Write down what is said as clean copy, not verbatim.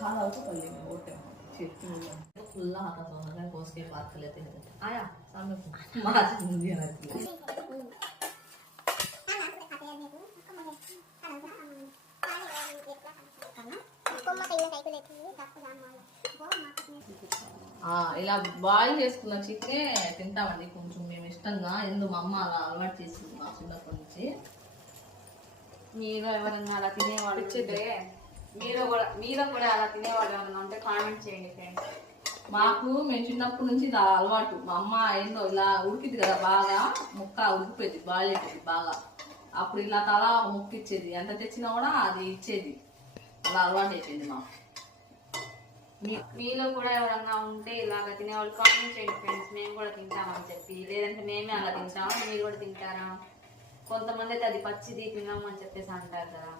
खाना हो तो कर लेंगे वो टाइम खुला हाथा सोना है कोस के बात कर लेते हैं आया सामने मार मुंडी आती है ఇలా బాయిల్ చేసుకున్న చికెన్ తింటామండి కొంచెం మేము ఇష్టంగా ఎందుకు మా అమ్మ అలా అలవాటు చేసింది మా చిన్నప్పటి నుంచి. మీరు ఎవరన్నా అలా తినేవాళ్ళు ఇచ్చితే మీరు కూడా అలా తినేవాళ్ళు ఏమన్నా ఉంటే కామెంట్ చేయండి ఫ్రెండ్స్. మేము చిన్నప్పటి నుంచి ఇది అలవాటు. మా అమ్మ ఏందో ఇలా ఉడికింది కదా బాగా ముక్క ఉడికిపోయింది బాయిల్ అయిపోయింది బాగా, అప్పుడు ఇలా తల ముక్క ఇచ్చేది, ఎంత తెచ్చినా కూడా అది ఇచ్చేది. అలా అలవాటు అయిపోయింది మాకు. మీలో కూడా ఎవరన్నా ఉంటే ఇలాగ తినేవాళ్ళు కామెంట్ చేయండి ఫ్రెండ్స్. మేము కూడా తింటామని చెప్పి, లేదంటే మేమే అలా తింటాము మీరు కూడా తింటారా? కొంతమంది అయితే అది పచ్చిది తినామని చెప్పేసి అంటారు కదా.